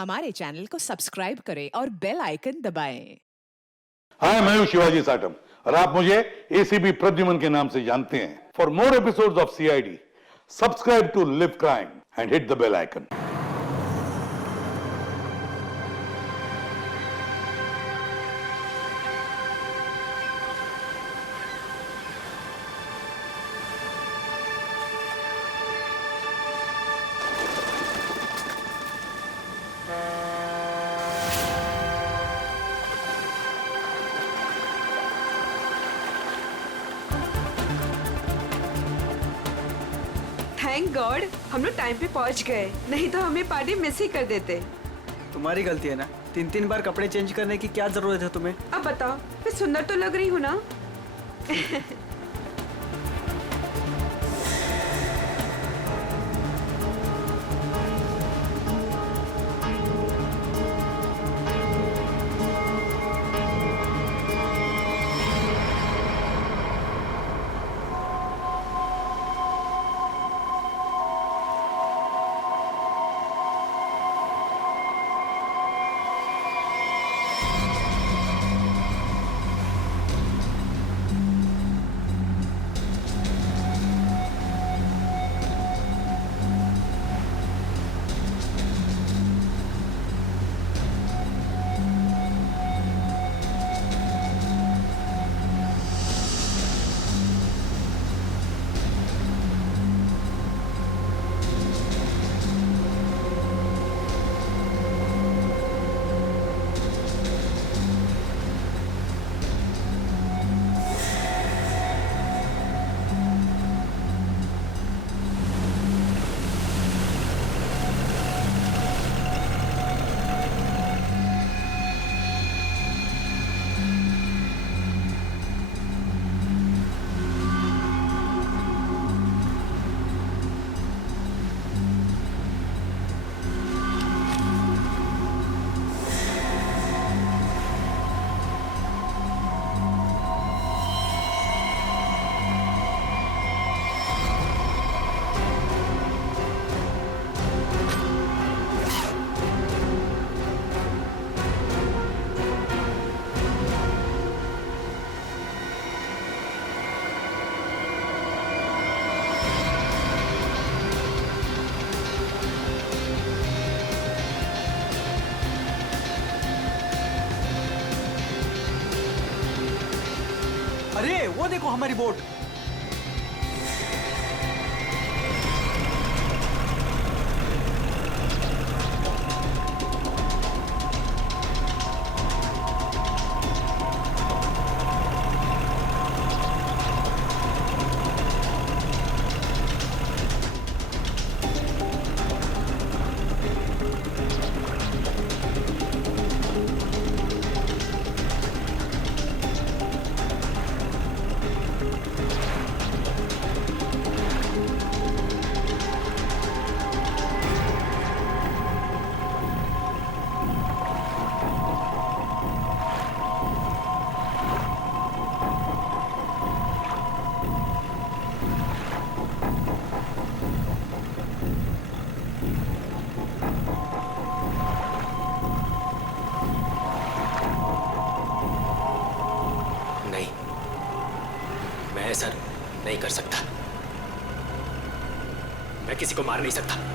हमारे चैनल को सब्सक्राइब करें और बेल आइकन दबाएं। हाय, मैं हूं शिवाजी साटम और आप मुझे एसीपी प्रद्युमन के नाम से जानते हैं। For more episodes of CID, subscribe to live crime and hit the bell icon. Thank god हम लोग टाइम पे पहुंच गए, नहीं तो हमें पार्टी मिस ही कर देते। तुम्हारी गलती है ना, 3 बार कपड़े चेंज करने की क्या जरूरत है तुम्हें? अब बताओ, मैं सुंदर तो लग रही हूँ ना? अरे वो देखो हमारी बोट। नहीं, मैं ऐसा नहीं कर सकता। मैं किसी को मार नहीं सकता।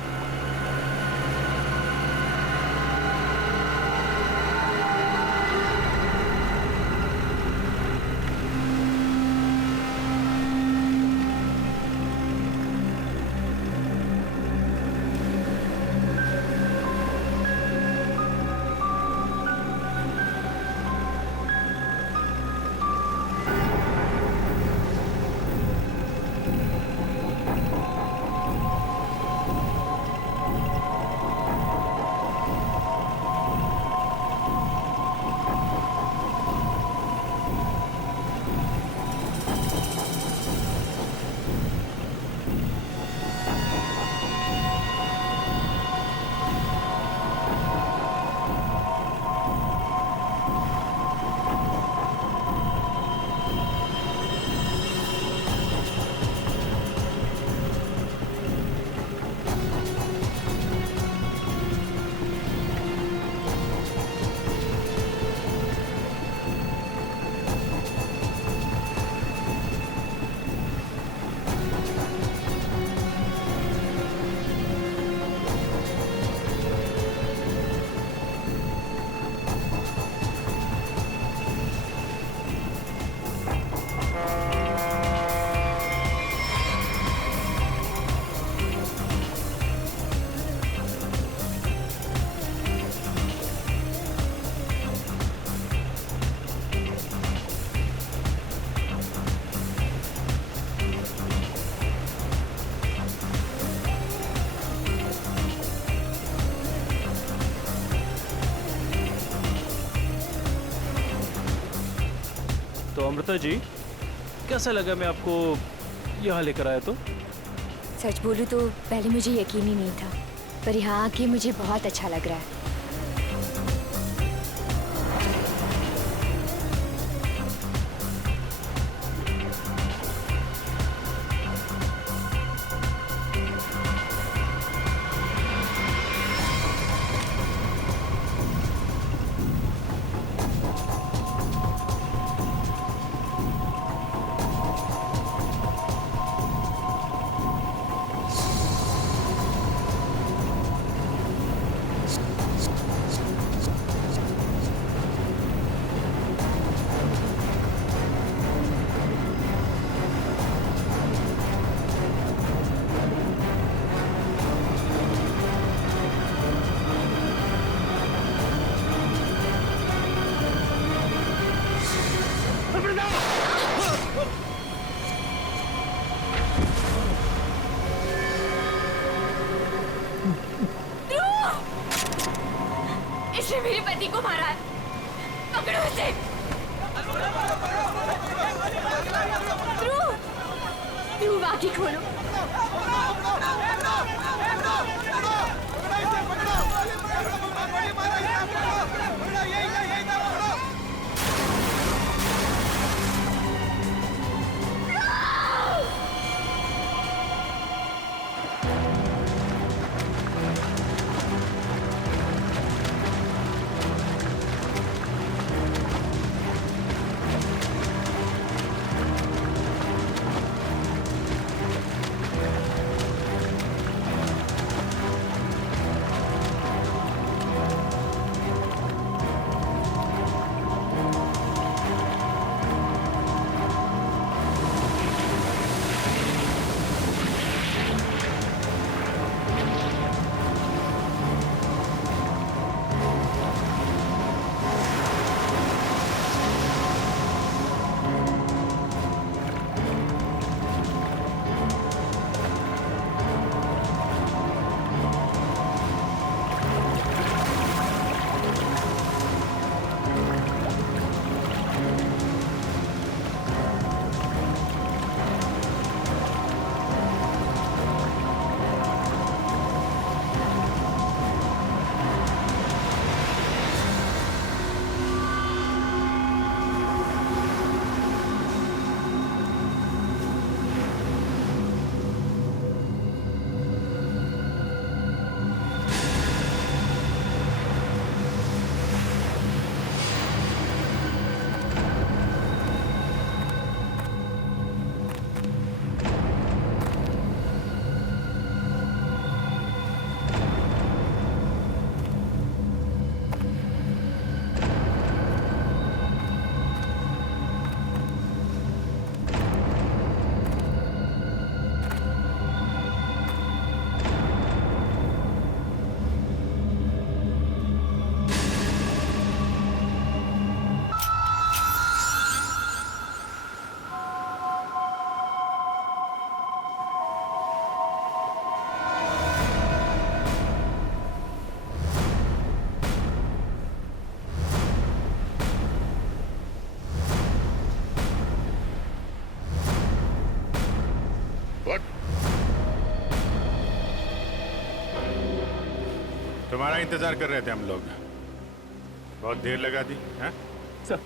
अमृता जी, कैसा लगा मैं आपको यहाँ लेकर आया तो? सच बोलूं तो पहले मुझे यकीन ही नहीं था, पर यहाँ आके मुझे बहुत अच्छा लग रहा है। इसने मेरे पति को मारा है, पकड़ो इसे। ध्रुव, आंखें खोलो। तुम्हारा इंतजार कर रहे थे हम लोग। बहुत देर लगा दी है? सर,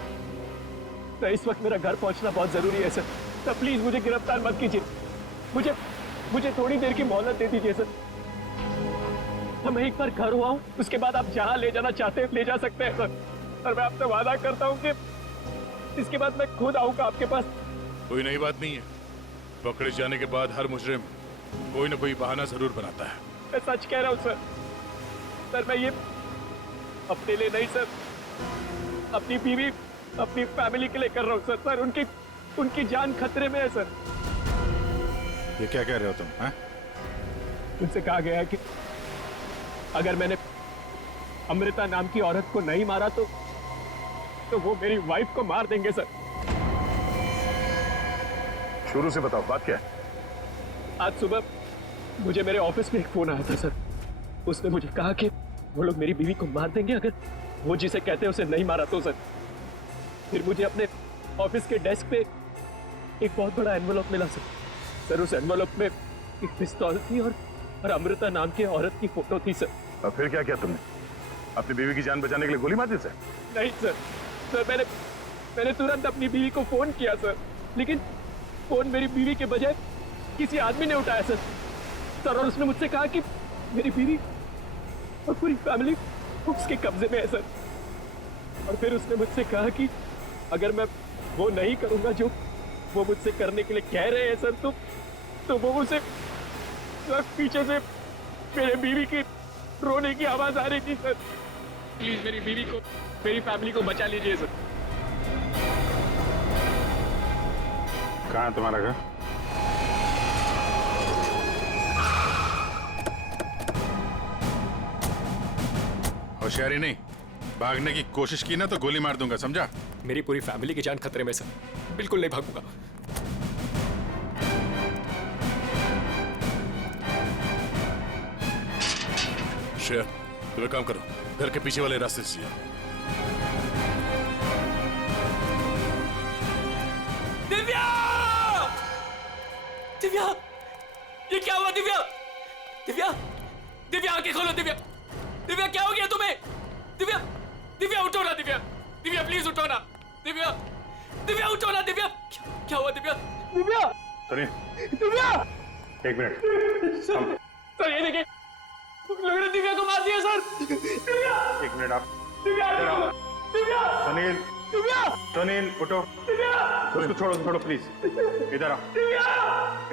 इस वक्त मेरा घर पहुंचना बहुत जरूरी है सर। प्लीज मुझे गिरफ्तार मत कीजिए। मुझे थोड़ी देर की मोहलत दे दीजिए सर। मैं एक बार घर हुआ हूँ, उसके बाद आप जहाँ ले जाना चाहते हैं ले जा सकते हैं सर। और मैं आपसे वादा करता हूँ कि इसके बाद मैं खुद आऊंगा आपके पास। कोई नई बात नहीं है। पकड़े जाने के बाद हर मुजरिम कोई ना कोई बहाना जरूर बनाता है। मैं सच कह रहा हूँ सर। मैं ये अपने लिए नहीं सर, अपनी बीवी, अपनी फैमिली के लिए कर रहा हूँ सर। उनकी जान खतरे में है सर। ये क्या कह रहे हो तुम? हैं? उनसे कहा गया है कि अगर मैंने अमृता नाम की औरत को नहीं मारा तो वो मेरी वाइफ को मार देंगे सर। शुरू से बताओ, बात क्या है? आज सुबह मुझे मेरे ऑफिस में एक फोन आया था सर। उसने मुझे कहा कि वो लोग मेरी बीवी को मार देंगे अगर वो जिसे कहते हैं उसे नहीं मारा तो सर। फिर मुझे अपने ऑफिस के डेस्क पे एक बहुत बड़ा एनवलप मिला सर। सर उस एनवलप में एक पिस्तौल थी और अमृता नाम की औरत की फोटो थी सर। और फिर क्या किया तुमने? अपनी बीवी की जान बचाने के लिए गोली मार दी सर? नहीं सर, सर मैंने तुरंत अपनी बीवी को फोन किया सर, लेकिन फोन मेरी बीवी के बजाय किसी आदमी ने उठाया सर। और उसने मुझसे कहा कि मेरी बीवी और पूरी फैमिली उसके कब्जे में है सर। और फिर उसने मुझसे कहा कि अगर मैं वो नहीं करूंगा जो वो मुझसे करने के लिए कह रहे हैं सर, तो वो मुझसे पीछे से मेरे बीवी की रोने की आवाज आ रही थी सर। प्लीज मेरी बीवी को, मेरी फैमिली को बचा लीजिए सर। कहाँ है तुम्हारा घर? होशियारी नहीं, भागने की कोशिश की ना तो गोली मार दूंगा, समझा? मेरी पूरी फैमिली की जान खतरे में सर, बिल्कुल नहीं भागूंगा। श्रेया, तुम एक काम करो, घर के पीछे वाले रास्ते से जाओ। दिव्या! दिव्या! ये क्या हुआ दिव्या? दिव्या! दिव्या आंखें खोलो दिव्या! दिव्या क्या हो गया तुम्हें? दिव्या! दिव्या उठो ना दिव्या! दिव्या प्लीज उठो ना! दिव्या! दिव्या उठो ना दिव्या! क्या हुआ दिव्या? दिव्या! सुनिए, दिव्या! एक मिनट। सर ये देखिए, लोगों ने दिव्या को मार दिया सर। दिव्या! एक मिनट आप। दिव्या! दिव्या! सुनील, दिव्या! सुनील उठो। दिव्या! उसको छोड़ो प्लीज। इधर आओ, दिव्या!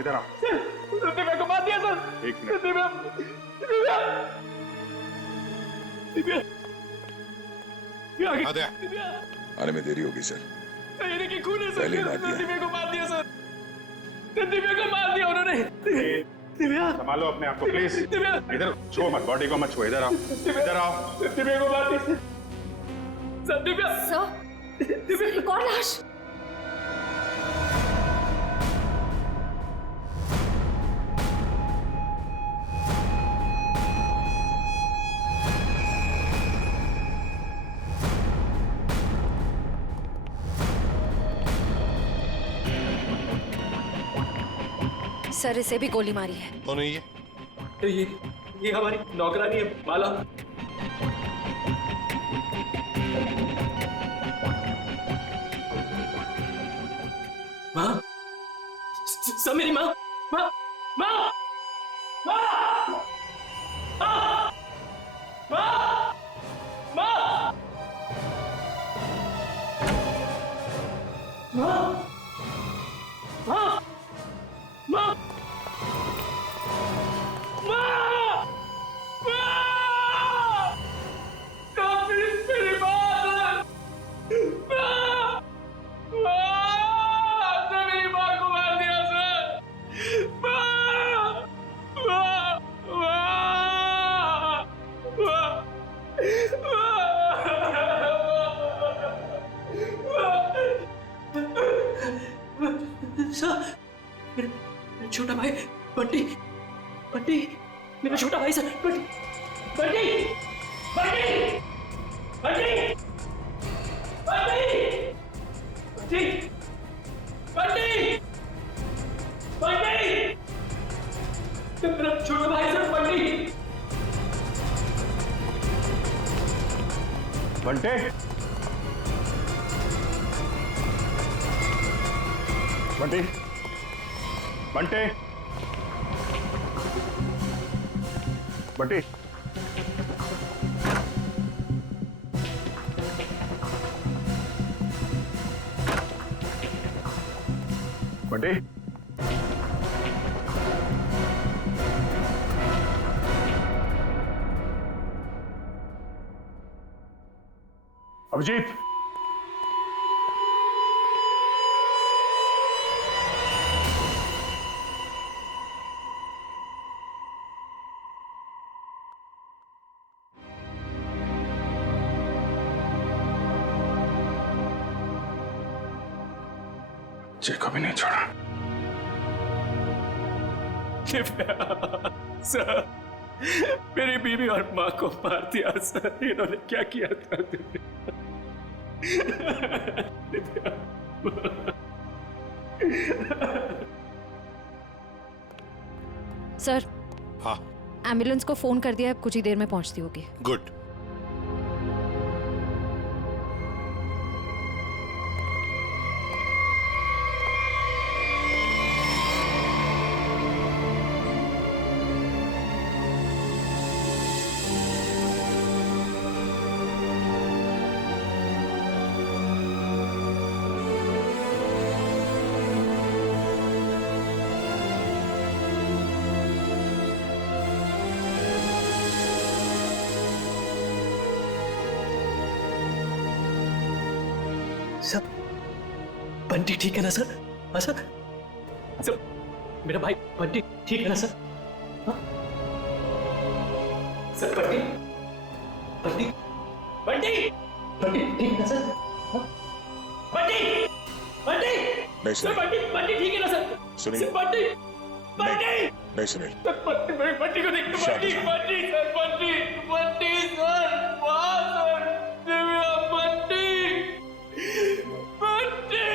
इधर आओ। सर दिव्या को मार दिया सर। एक मिनट। दिव्या! दिव्या! दिव्या! आ गया। दिव्या! आने में देरी होगी सर। सर ये देखिए खून है सर। पहले ही मार दिया। दिव्या को मार दिया सर। दिव्या को मार दिया उन्होंने। दिव्या! संभालो अपने आप को प्लीज। दिव्या! इधर छुओ मत, बॉडी को मत छुओ। इधर आओ, इधर आओ। दिव्या को मार दिया सर। दिव्या! सर, एक और लाश। सर इसे भी गोली मारी है। कौन है ये? ये हमारी नौकरानी है माला। माँ? सर मेरी माँ? माँ? माँ? माँ? माँ? माँ? माँ? माँ? माँ? माँ? छोटा भाई बंटी, बंटी मेरा छोटा भाई सर। बंटी, बंटी, बंटी, बंटी, बंटी, बंटी, बंटी, बंटी, मेरा छोटा भाई सर। बंटी, बंटे, बंटे, बंटे, बंटे, बंटे, अभिजीत, को भी नहीं छोड़ा। सर मेरी बीवी और माँ को मार दिया सर। इन्होंने क्या किया था? दिव्या, सर, हाँ एम्बुलेंस को फोन कर दिया है, कुछ ही देर में पहुंचती होगी। गुड। सर, बंटी ठीक है ना सर? हाँ सर? सर, मेरा भाई बंटी ठीक है ना सर? हाँ? सर, बंटी बंटी बंटी बंटी ठीक है ना सर? हाँ? बंटी बंटी नहीं सर, सुनील, बंटी बंटी ठीक है ना सर? सुनील। सर, बंटी बंटी नहीं सुनील, सर, बंटी को देख, शांत बंटी हो। बंटी सर, बंटी बंटी सर, वाह सर, दिव्या बंटी बंटी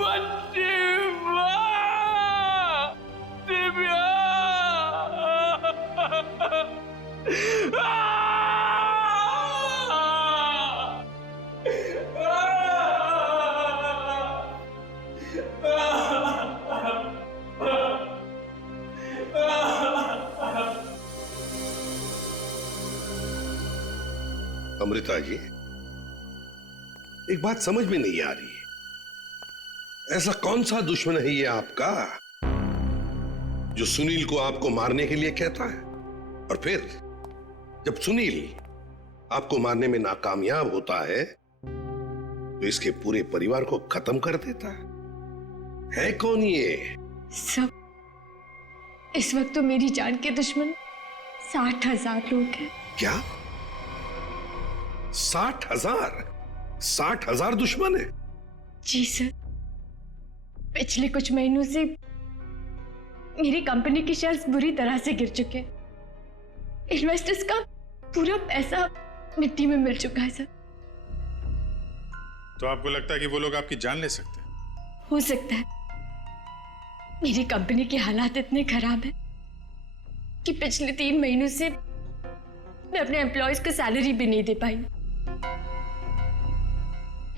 बंटी, वाह दिव्या। अमृता जी, एक बात समझ में नहीं आ रही। ऐसा कौन सा दुश्मन है ये आपका जो सुनील को आपको मारने के लिए कहता है, और फिर जब सुनील आपको मारने में नाकामयाब होता है तो इसके पूरे परिवार को खत्म कर देता है कौन ये? सब इस वक्त तो मेरी जान के दुश्मन 60,000 लोग हैं। क्या 60,000? 60,000 दुश्मन है? जी सर, पिछले कुछ महीनों से मेरी कंपनी के शेयर्स बुरी तरह से गिर चुके हैं। इन्वेस्टर्स का पूरा पैसा मिट्टी में मिल चुका है सर। तो आपको लगता है कि वो लोग आपकी जान ले सकते हैं? हो सकता है। मेरी कंपनी के हालात इतने खराब हैं कि पिछले 3 महीनों से मैं अपने एम्प्लॉयज को सैलरी भी नहीं दे पाई।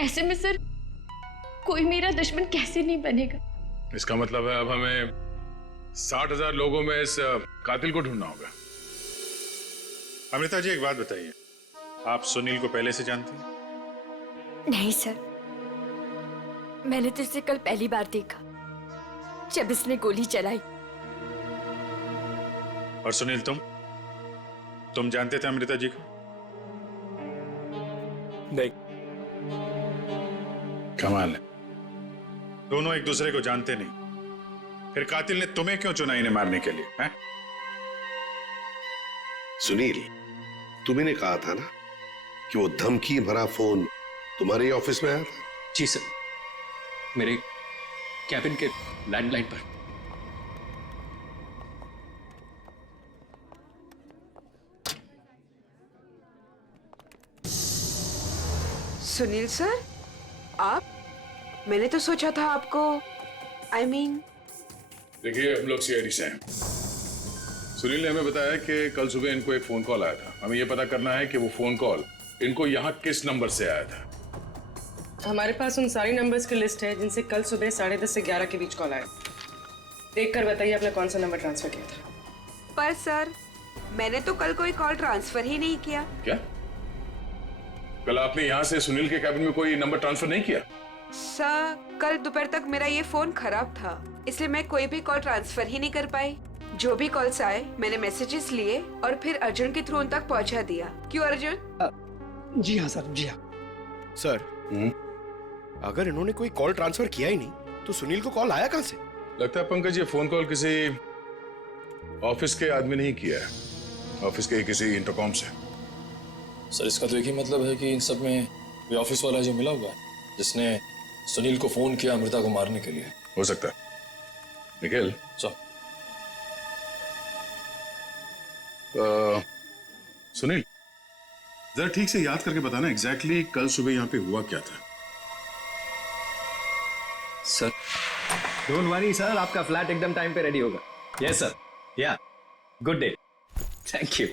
ऐसे में सर कोई मेरा दुश्मन कैसे नहीं बनेगा? इसका मतलब है अब हमें 60,000 लोगों में इस कातिल को ढूंढना होगा। अमृता जी, एक बात बताइए, आप सुनील को पहले से जानती हैं? नहीं सर, मैंने तो इसे कल पहली बार देखा जब इसने गोली चलाई। और सुनील, तुम जानते थे अमृता जी को? नहीं। कमाल है, दोनों एक दूसरे को जानते नहीं, फिर कातिल ने तुम्हें क्यों चुना इन्हें मारने के लिए? हैं? सुनील, तुम्ही कहा था ना कि वो धमकी भरा फोन तुम्हारे ऑफिस में आया था? जी सर, मेरे कैबिन के लैंडलाइन पर। सुनील सर, आप? मैंने तो सोचा था आपको देखिए, हम लोग सीआईडी से हैं। सुनील ने हमें बताया कि कल सुबह इनको एक फोन कॉल आया था। हमें यह पता करना है कि वो फोन कॉल इनको यहाँ किस नंबर से आया था। हमारे पास उन सारी नंबर्स की लिस्ट है जिनसे कल सुबह 10:30 से 11 के बीच कॉल आया। देख कर बताइए आपने कौन सा नंबर ट्रांसफर किया था। पर सर, मैंने तो कल कोई कॉल ट्रांसफर ही नहीं किया। क्या? कल आपने यहाँ से सुनील के कैबिन में कोई नंबर ट्रांसफर नहीं किया? सर, कल दोपहर तक मेरा ये फोन खराब था, इसलिए मैं कोई भी कॉल ट्रांसफर ही नहीं कर पाई। जो भी कॉल्स आए मैंने मैसेजेस लिए और फिर अर्जुन के थ्रू उन तक पहुंचा दिया। क्यों अर्जुन? जी हाँ सर, जी हाँ सर। अगर इन्होंने कोई कॉल ट्रांसफर किया ही नहीं तो सुनील को कॉल आया कहां से? लगता है पंकज ये फोन कॉल किसी ऑफिस के आदमी ने ही किया है, ऑफिस के किसी इंटरकॉम से। सर, इसका तो एक ही मतलब है कि इन सब में कोई ऑफिस वाला जो मिला हुआ है जिसने सुनील को फोन किया अमृता को मारने के लिए। हो सकता है। निखिल सर, सुनील, जरा ठीक से याद करके बताना एग्जैक्टली कल सुबह यहाँ पे हुआ क्या था। सर डोंट वरी सर, आपका फ्लैट एकदम टाइम पे रेडी होगा। यस सर, या good day, thank you.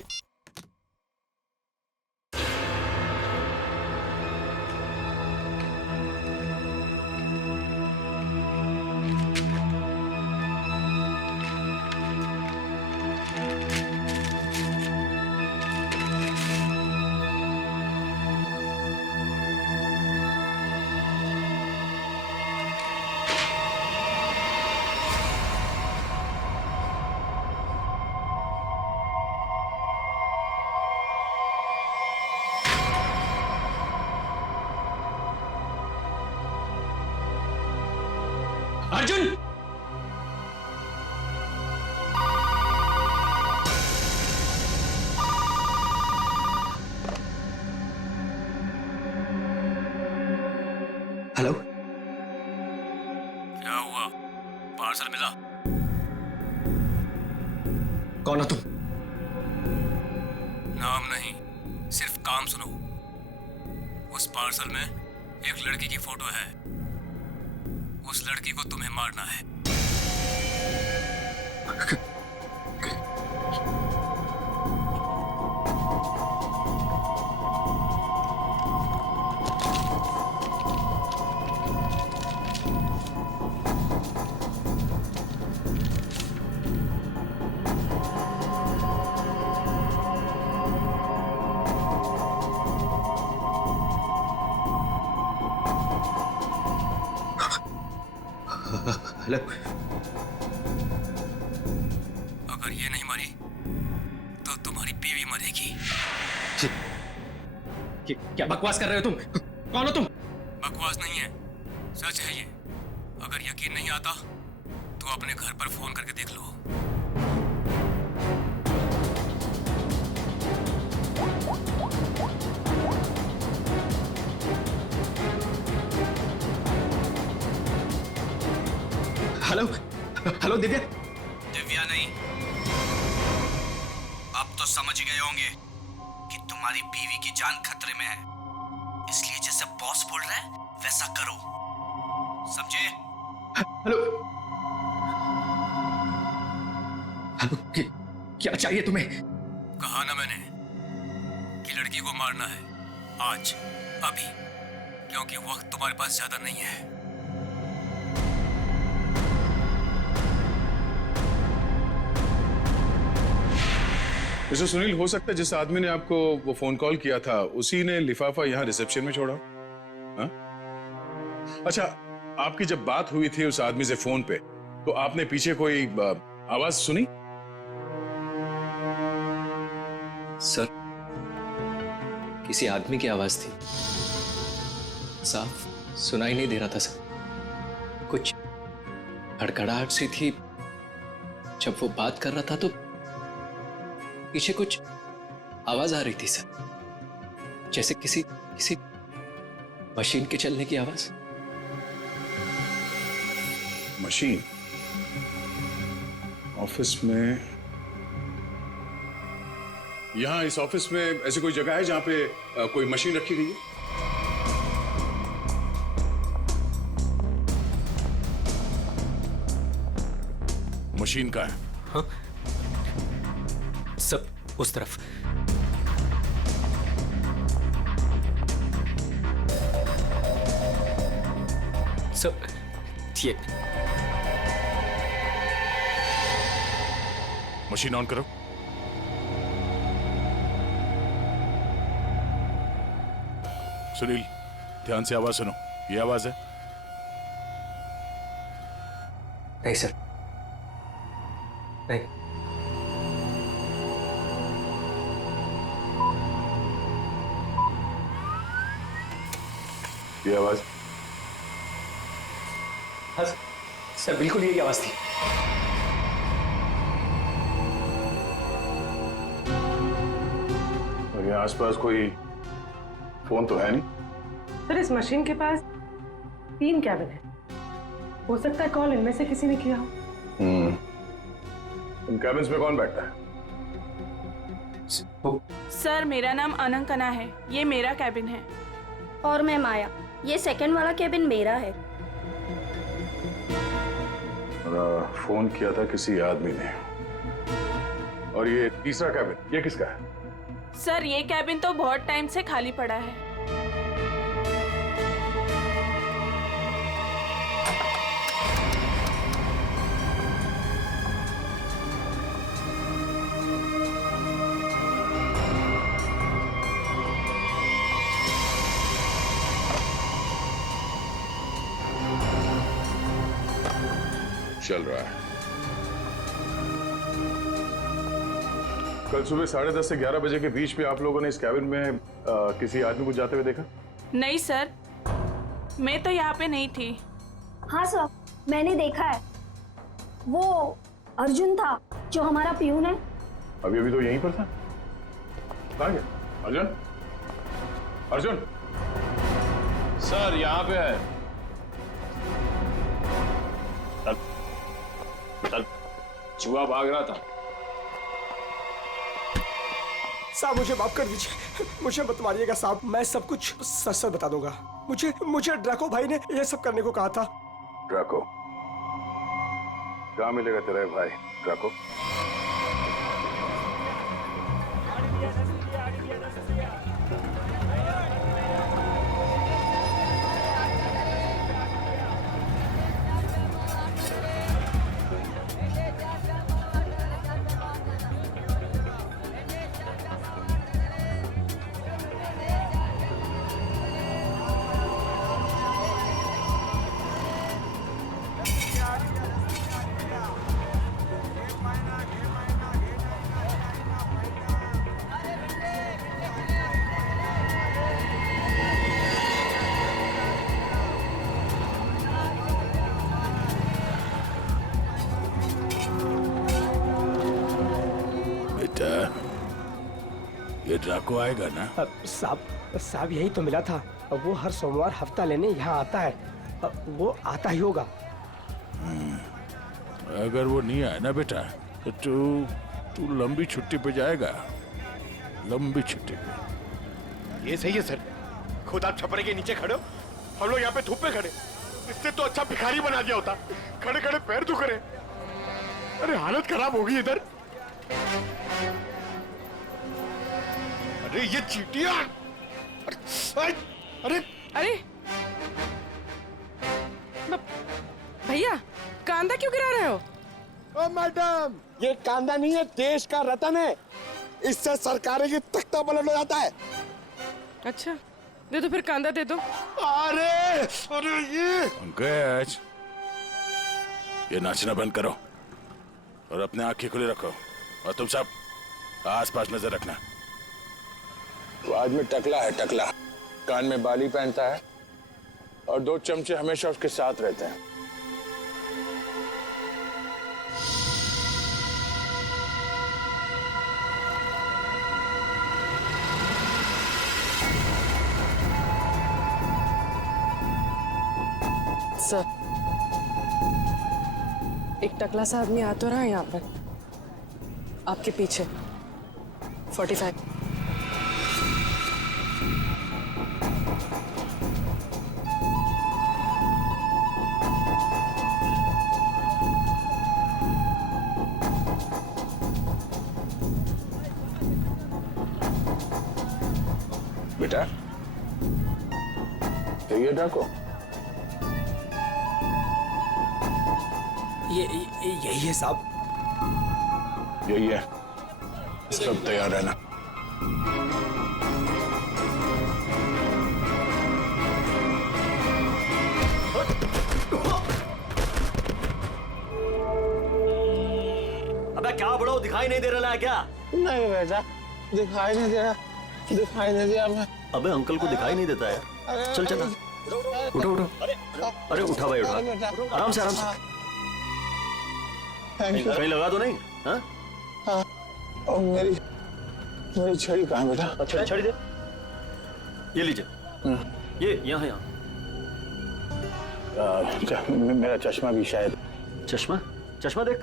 Arjun! Hello, क्या हुआ? पार्सल मिला? कौन हो तुम? नाम नहीं, सिर्फ काम सुनो। उस पार्सल में एक लड़की की फोटो है। उस लड़की को तुम्हें मारना है। हेलो, अगर ये नहीं मरी तो तुम्हारी बीवी मरेगी। क्या बकवास कर रहे हो तुम? कौन हो तुम? बकवास नहीं है, सच है ये। अगर यकीन नहीं आता तो अपने घर पर फोन करके देख लो। Hello hello Divya. दिव्या नहीं, अब तो समझ गए होंगे कि तुम्हारी बीवी की जान खतरे में है, इसलिए जैसे बॉस बोल रहा है वैसा करो, समझे? हेलो हेलो, क्या चाहिए तुम्हें? कहा ना मैंने कि लड़की को मारना है, आज, अभी, क्योंकि वक्त तुम्हारे पास ज्यादा नहीं है। मिस्टर सुनील, हो सकता है जिस आदमी ने आपको वो फोन कॉल किया था उसी ने लिफाफा यहाँ रिसेप्शन में छोड़ा। हा? अच्छा, आपकी जब बात हुई थी उस आदमी से फोन पे, तो आपने पीछे कोई आवाज सुनी? सर, किसी आदमी की आवाज थी, साफ सुनाई नहीं दे रहा था सर। कुछ हड़कड़ाहट सी थी। जब वो बात कर रहा था तो पीछे कुछ आवाज आ रही थी सर, जैसे किसी मशीन के चलने की आवाज। मशीन? ऑफिस में? यहां इस ऑफिस में ऐसी कोई जगह है जहां पे कोई मशीन रखी गई है? मशीन का है? हाँ? सब उस तरफ। सब ये मशीन ऑन करो। सुनील, ध्यान से आवाज सुनो। ये आवाज है? नहीं सर, नहीं। ये आवाज? हाँ सर, बिल्कुल यही आवाज थी। और ये आसपास कोई फोन तो है नहीं? सर, इस मशीन के पास 3 कैबिन है, हो सकता है कॉल इनमें से किसी ने किया हो। इन कैबिन्स में कौन बैठता है? सर, मेरा नाम अनंकना है, ये मेरा कैबिन है। और मैं माया, ये सेकंड वाला कैबिन मेरा है। फोन किया था किसी आदमी ने। और ये तीसरा कैबिन ये किसका है? सर ये कैबिन तो बहुत टाइम से खाली पड़ा है। चल रहा है। कल सुबह 10:30 से 11 बजे के बीच में आप लोगों ने इस कैबिन में किसी आदमी को जाते हुए देखा? नहीं सर, मैं तो यहाँ पे नहीं थी। हाँ सर, मैंने देखा है। वो अर्जुन था जो हमारा पियून है। अभी तो यहीं पर था। कहाँ गया? अर्जुन? अर्जुन? सर यहाँ पे है। चूहा भाग रहा था। साहब मुझे माफ कर दीजिए, मुझे मत मारिएगा साहब, मैं सब कुछ सच सच बता दूंगा। मुझे ड्रैको भाई ने ये सब करने को कहा था। ड्रैको? कहाँ मिलेगा तेरा भाई ड्रैको? ये ड्राको आएगा ना? साहब यही तो मिला था। वो हर सोमवार हफ्ता लेने यहाँ आता है। वो आता ही होगा। अगर वो नहीं आया ना बेटा तो तू लंबी छुट्टी पे जाएगा। लंबी छुट्टी पे। ये सही है सर। खुद आप छपरे के नीचे खड़े हो, हम लोग यहाँ पे धूप में खड़े। इससे तो अच्छा भिखारी बना दिया होता। खड़े खड़े पैर दुख रहे। अरे हालत खराब हो गई इधर। अरे ये चीटियां! अरे भैया कांदा क्यों गिरा रहे हो? ओ मैडम, ये कांदा नहीं है, देश का रतन है। इससे सरकारें की तख्ता पलट हो जाता है। अच्छा दे दो फिर, कांदा दे दो। अरे ये पंकज, ये नाचना बंद करो और अपने आंखें खुली रखो। और तुम सब आसपास नजर रखना। वो आदमी टकला है, टकला। कान में बाली पहनता है और 2 चमचे हमेशा उसके साथ रहते हैं। सर, एक टकला सा आदमी आ तो रहा है यहाँ पर, आपके पीछे। 45। बेटा ये डाको, यही है साहब। यही है। सब तैयार रहना। अबे क्या बड़ो, दिखाई नहीं दे रहा है क्या? नहीं बेटा, दिखाई नहीं दे रहा, दिखाई नहीं दिया मैं। अबे अंकल को दिखाई नहीं देता है। चल चल उठो उठो। अरे उठा भाई उठा, आराम से आराम से। कहीं लगा तो नहीं? हाँ? और मेरी छड़ी कहाँ बेटा? अच्छा छड़ी दे, ये लीजिए। ये यहाँ यहाँ। मेरा चश्मा भी शायद। चश्मा? चश्मा देख।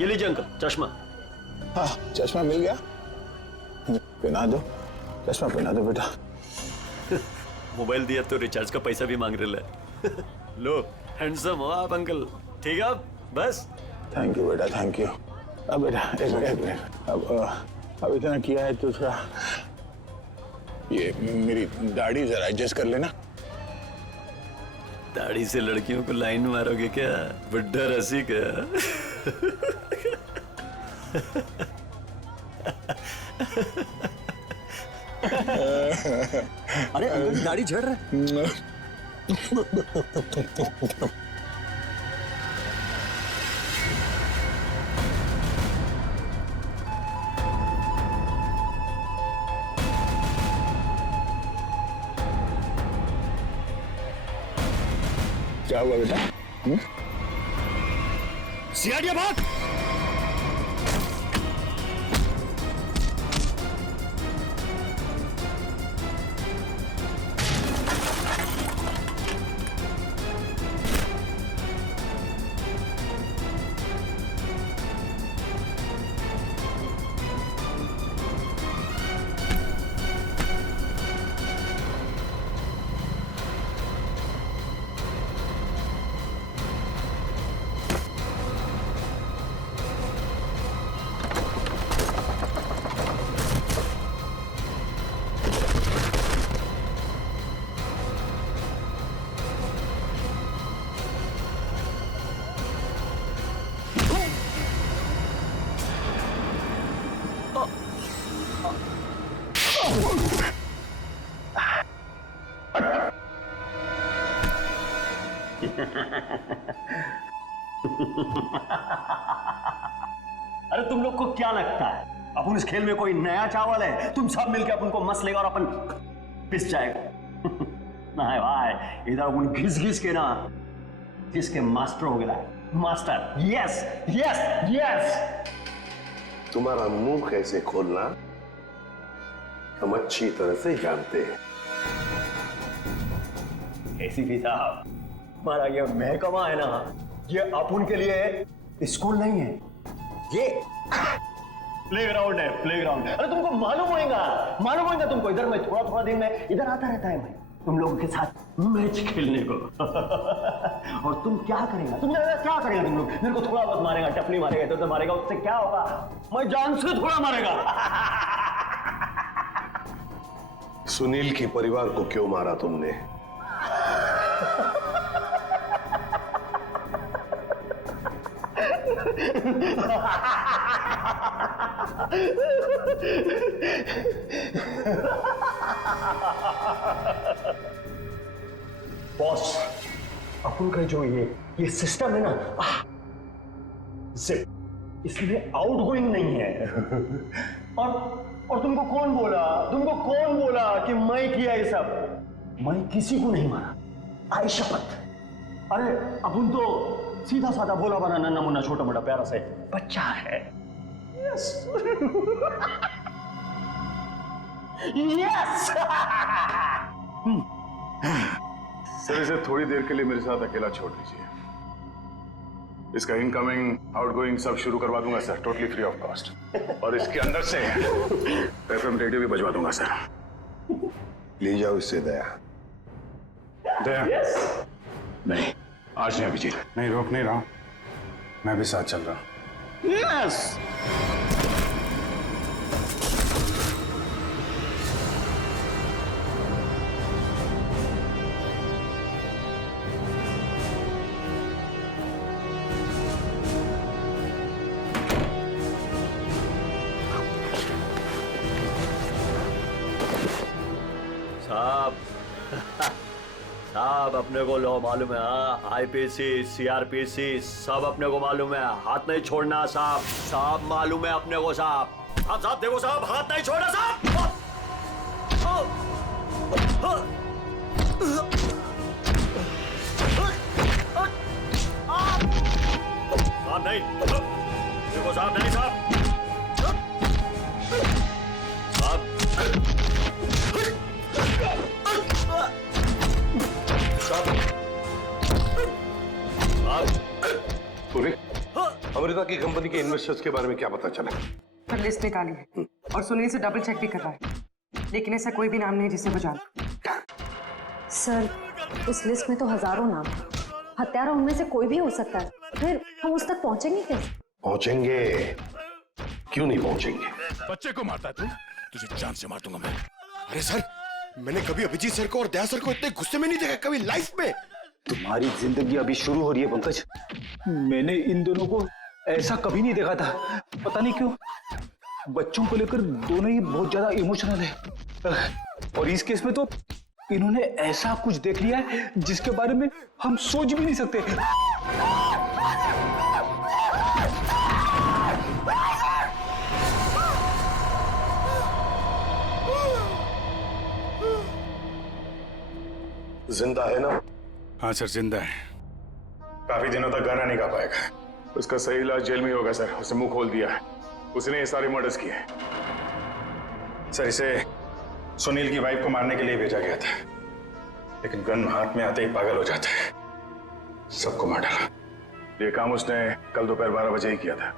ये लीजिए अंकल चश्मा। हाँ चश्मा मिल गया। पहना दो, चश्मा पहना दो बेटा। मोबाइल दिया तो रिचार्ज का पैसा भी मांग रहे। लो हैंडसम हो आप अंकल। ठीक है अब बस। थैंक यू बेटा, थैंक यू। अब बेटा एक मिनट, अब इतना किया है तो थोड़ा ये मेरी दाढ़ी जरा एडजस्ट कर लेना। दाढ़ी से लड़कियों को लाइन मारोगे क्या? बुड्ढा रसी का। अरे अंकल दाढ़ी झड़ रहा है। क्या हुआ बेटा? सीआईडी बात। अरे तुम लोग को क्या लगता है अपन इस खेल में कोई नया चावल है? तुम सब मिलके अपन को मस लेगा और अपन पिस जाएगा। नहीं भाई, इधर अपन घिस घिस के ना जिसके मास्टर हो गया। Master, yes yes yes. तुम्हारा मुंह कैसे खोलना हम अच्छी तरह से जानते हैं। एसीपी साहब, हमारा ये महकमा है ना, ये अपन के लिए स्कूल नहीं है, ये प्लेग्राउंड है, प्लेग्राउंड है। अरे तुमको मालूम होगा तुमको। इधर मैं थोड़ा थोड़ा दिन में इधर आता रहता है, मैं तुम लोगों के साथ मैच खेलने को। और तुम क्या करेगा? तुम क्या करेगा? तुम लोग मेरे को थोड़ा बहुत मारेगा, टपली मारेगा, तो मारेगा, उससे क्या होगा? मैं जान से थोड़ा मारेगा। सुनील के परिवार को क्यों मारा तुमने? बॉस, अपन का जो ये सिस्टम है ना, इसमें आउटगोइंग नहीं है। और तुमको कौन बोला कि मैं किया ये सब? मैं किसी को नहीं मारा, आई शपथ। अरे अपन तो सीधा साधा भोला बना नन्ना मुन्ना छोटा मोटा प्यारा से बच्चा है। Yes yes. सर, इसे थोड़ी देर के लिए मेरे साथ अकेला छोड़ दीजिए। इसका इनकमिंग आउटगोइंग सब शुरू करवा दूंगा sir, totally free of cost. और इसके अंदर से एफएम रेडियो भी बजवा दूंगा सर। ले जाओ इससे दया। नहीं, आज नहीं अभिजीत, नहीं रोक नहीं रहा हूं, मैं भी साथ चल रहा हूं। यस। साहब अपने को लो मालूम है, आईपीसी सीआरपीसी सब अपने को मालूम है। हाथ नहीं छोड़ना साहब मालूम है अपने को साहब। साहब देखो साहब, हाथ नहीं छोड़ना साहब। साहब नहीं, देखो साहब नहीं साहब। अमृता की कंपनी के इन्वेस्टर्स के बारे में क्या पता चला? पर लिस्ट निकाली है और सुनील से डबल चेक भी कर रहा है, लेकिन ऐसा कोई भी नाम नहीं जिसे वो जानता। सर, उस लिस्ट में तो हजारों नाम हैं। हत्यारा उनमें से कोई भी हो सकता है, फिर हम उस तक पहुंचेंगे कैसे? पहुंचेंगे, क्यों नहीं पहुंचेंगे? बच्चे को मारता है तू? तुझे जान से मार दूंगा मैं। अरे सर, मैंने कभी अभिजीत सर को और दया सर को इतने गुस्से में नहीं देखा कभी लाइफ में। तुम्हारी जिंदगी अभी शुरू हो रही है पंकज। मैंने इन दोनों को ऐसा कभी नहीं देखा था। पता नहीं क्यों बच्चों को लेकर दोनों ही बहुत ज्यादा इमोशनल है, और इस केस में तो इन्होंने ऐसा कुछ देख लिया है जिसके बारे में हम सोच भी नहीं सकते। जिंदा है ना? हाँ सर, जिंदा है। काफी दिनों तक गाना नहीं गा पाएगा। उसका सही इलाज जेल में ही होगा सर। उसे मुंह खोल दिया है, उसने ये सारे मर्डर्स किए हैं। सर, इसे सुनील की वाइफ को मारने के लिए भेजा गया था, लेकिन गन हाथ में आते ही पागल हो जाता है, सबको मार डाला। ये काम उसने कल दोपहर 12 बजे ही किया था।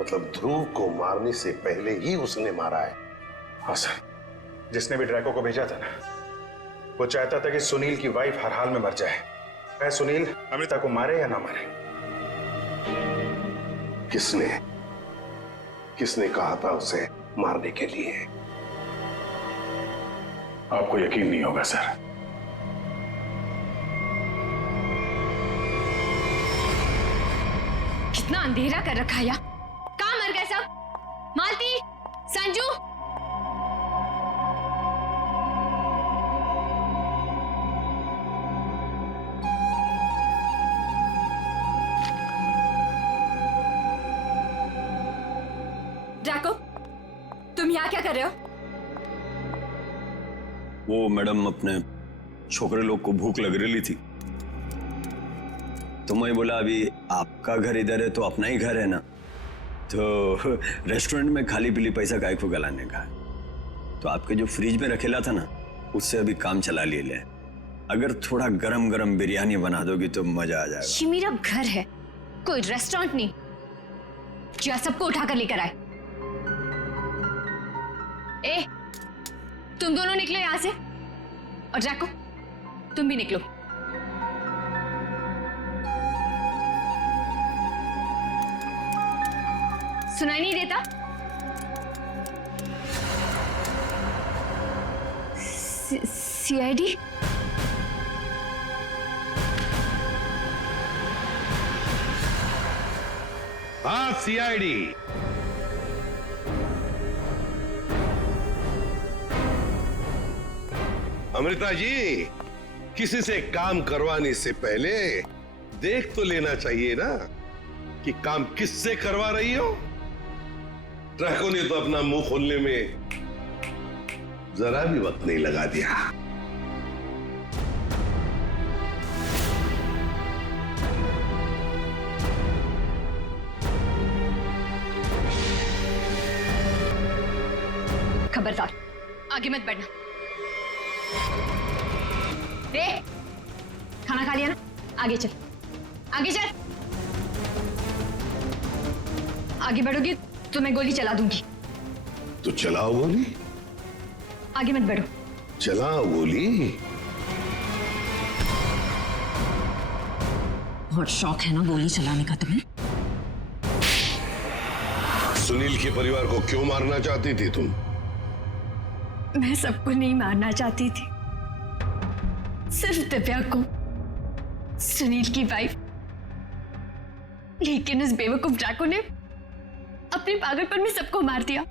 मतलब ध्रुव को मारने से पहले ही उसने मारा है? हाँ सर, जिसने भी ड्रैको को भेजा था ना, वो चाहता था कि सुनील की वाइफ हर हाल में मर जाए, चाहे सुनील अमृता को मारे या ना मारे। किसने कहा था उसे मारने के लिए? आपको यकीन नहीं होगा सर। कितना अंधेरा कर रखा है यार। कहाँ मर गए सब? मालती, संजू, ड्रैको, तुम यहाँ क्या कर रहे हो? वो मैडम, अपने छोकरे लोग को भूख लग रही थी, तो मैं बोला अभी आपका घर इधर है तो अपना ही घर है ना, तो रेस्टोरेंट में खाली पीली पैसा काय को गलाने का, तो आपके जो फ्रिज में रखेला था ना, उससे अभी काम चला ले। अगर थोड़ा गरम गरम बिरयानी बना दोगी तो मजा आ जाएगा। ये मेरा घर है, कोई रेस्टोरेंट नहीं जो सबको उठाकर लेकर आए। ए, तुम दोनों निकलो यहां से, और जैको तुम भी निकलो। सुनाई नहीं देता? सीआईडी? हाँ, सीआईडी। अमृता जी, किसी से काम करवाने से पहले देख तो लेना चाहिए ना कि काम किससे करवा रही हो। ट्रैको ने तो अपना मुंह खोलने में जरा भी वक्त नहीं लगा दिया। खबरदार, आगे मत बढ़ना। रे, खाना खा लिया ना? आगे चल, आगे चल। आगे बढ़ोगी तो मैं गोली चला दूंगी। तो चलाओ गोली। आगे मत बढ़ो। चलाओ गोली। बहुत शौक है ना गोली चलाने का तुम्हें? सुनील के परिवार को क्यों मारना चाहती थी तुम? मैं सबको नहीं मारना चाहती थी, सिर्फ दिव्या को, सुनील की वाइफ। लेकिन इस बेवकूफ ड्रैको ने अपने पागलपन में सबको मार दिया।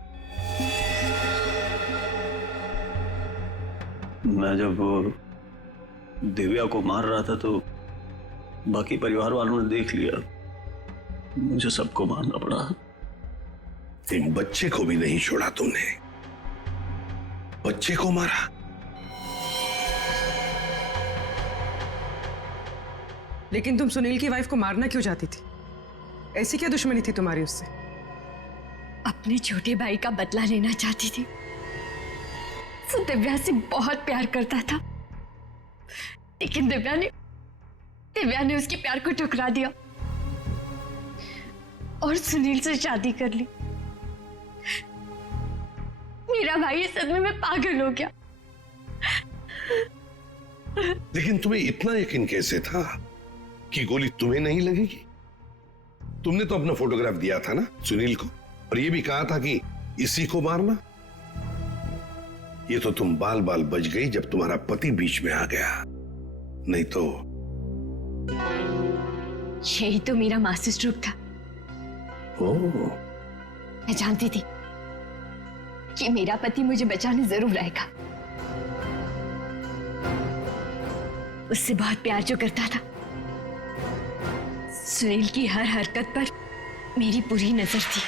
मैं जब दिव्या को मार रहा था तो बाकी परिवार वालों ने देख लिया, मुझे सबको मारना पड़ा। एक बच्चे को भी नहीं छोड़ा तुमने, बच्चे को मारा। लेकिन तुम सुनील की वाइफ को मारना क्यों चाहती थी? ऐसी क्या दुश्मनी थी तुम्हारी उससे? अपने छोटे भाई का बदला लेना चाहती थी। वो दिव्या से बहुत प्यार करता था, लेकिन दिव्या ने उसके प्यार को ठुकरा दिया और सुनील से शादी कर ली। मेरा भाई इस सदमे में पागल हो गया लेकिन तुम्हें इतना यकीन कैसे था कि गोली तुम्हें नहीं लगेगी? तुमने तो अपना फोटोग्राफ दिया था ना सुनील को, और ये भी कहा था कि इसी को मारना। ये तो तुम बाल बाल बच गई जब तुम्हारा पति बीच में आ गया, नहीं तो। यही तो मेरा मास्टर स्ट्रोक था। मैं जानती थी कि मेरा पति मुझे बचाने जरूर आएगा। उससे बहुत प्यार जो करता था, सुनील की हर हरकत पर मेरी पूरी नजर थी।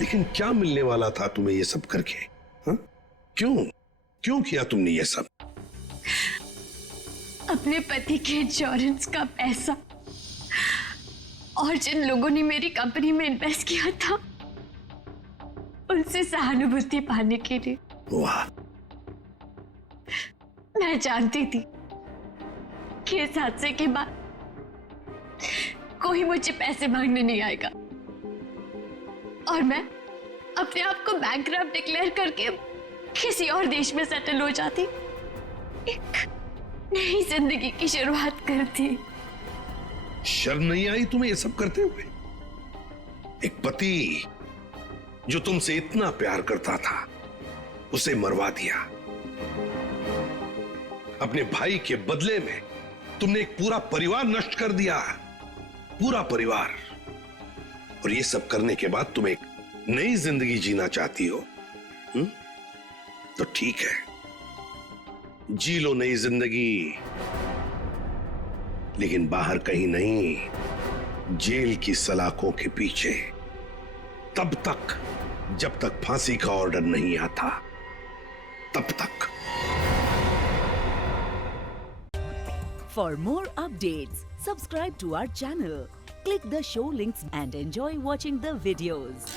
लेकिन क्या मिलने वाला था तुम्हें ये सब करके? हा? क्यों किया तुमने ये सब? अपने पति के इंश्योरेंस का पैसा और जिन लोगों ने मेरी कंपनी में इन्वेस्ट किया था, उनसे सहानुभूति पाने के लिए। वाह। मैं जानती थी कि इस हादसे के बाद कोई मुझे पैसे मांगने नहीं आएगा और मैं अपने आप को बैंकरप्ट डिक्लेयर करके किसी और देश में सेटल हो जाती, एक नई जिंदगी की शुरुआत करती। शर्म नहीं आई तुम्हें ये सब करते हुए? एक पति जो तुमसे इतना प्यार करता था, उसे मरवा दिया। अपने भाई के बदले में तुमने एक पूरा परिवार नष्ट कर दिया, पूरा परिवार। और ये सब करने के बाद तुम एक नई जिंदगी जीना चाहती हो? तो ठीक है, जी लो नई जिंदगी, लेकिन बाहर कहीं नहीं, जेल की सलाखों के पीछे, तब तक जब तक फांसी का ऑर्डर नहीं आता, तब तक। For more updates, subscribe to our channel, click the show links and enjoy watching the videos.